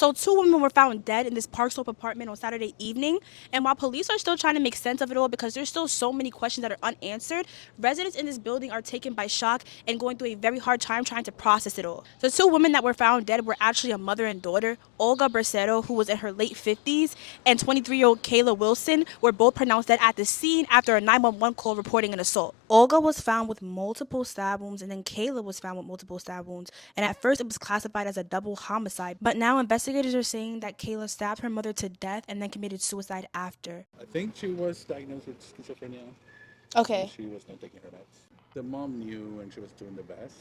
So two women were found dead in this Park Slope apartment on Saturday evening. And while police are still trying to make sense of it all because there's still so many questions that are unanswered, residents in this building are taken by shock and going through a very hard time trying to process it all. The two women that were found dead were actually a mother and daughter. Olga Bracero, who was in her late 50s, and 23-year-old Kayla Wilson were both pronounced dead at the scene after a 911 call reporting an assault. Olga was found with multiple stab wounds, and then Kayla was found with multiple stab wounds. And at first, it was classified as a double homicide. But now investigators are saying that Kayla stabbed her mother to death and then committed suicide after. I think she was diagnosed with schizophrenia and Okay. she was not taking her meds. The mom knew and she was doing the best,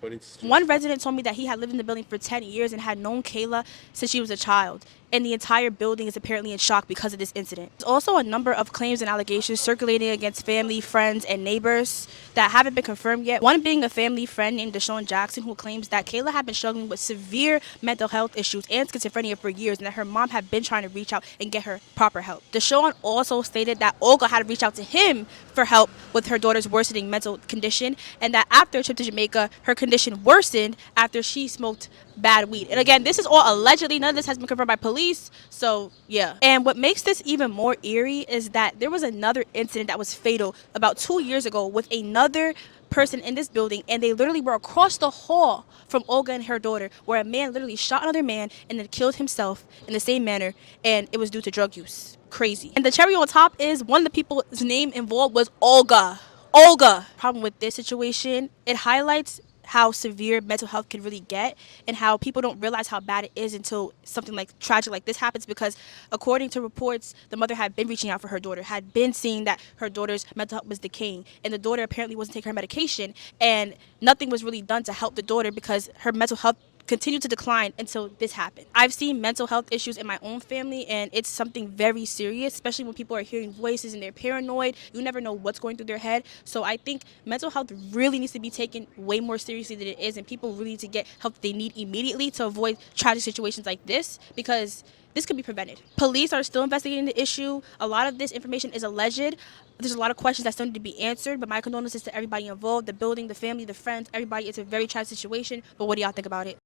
but it's just One resident told me that he had lived in the building for 10 years and had known Kayla since she was a child. And the entire building is apparently in shock because of this incident. There's also a number of claims and allegations circulating against family, friends, and neighbors that haven't been confirmed yet. One being a family friend named Deshaun Jackson, who claims that Kayla had been struggling with severe mental health issues and schizophrenia for years, and that her mom had been trying to reach out and get her proper help. Deshaun also stated that Olga had reached out to him for help with her daughter's worsening mental condition, and that after a trip to Jamaica, her condition worsened after she smoked bad weed. And again, this is all allegedly. None of this has been confirmed by police. So, yeah. And what makes this even more eerie is that there was another incident that was fatal about 2 years ago with another person in this building, and they literally were across the hall from Olga and her daughter, where a man literally shot another man and then killed himself in the same manner, and it was due to drug use. Crazy. And the cherry on top is one of the people's name involved was Olga. Olga. Problem with this situation, it highlights how severe mental health can really get and how people don't realize how bad it is until something like tragic like this happens, because according to reports, the mother had been reaching out for her daughter, had been seeing that her daughter's mental health was decaying, and the daughter apparently wasn't taking her medication, and nothing was really done to help the daughter because her mental health continued to decline until this happened. I've seen mental health issues in my own family, and it's something very serious, especially when people are hearing voices and they're paranoid. You never know what's going through their head. So I think mental health really needs to be taken way more seriously than it is, and people really need to get help they need immediately to avoid tragic situations like this, because this could be prevented. Police are still investigating the issue. A lot of this information is alleged. There's a lot of questions that still need to be answered, but my condolences to everybody involved, the building, the family, the friends, everybody. It's a very tragic situation, but what do y'all think about it?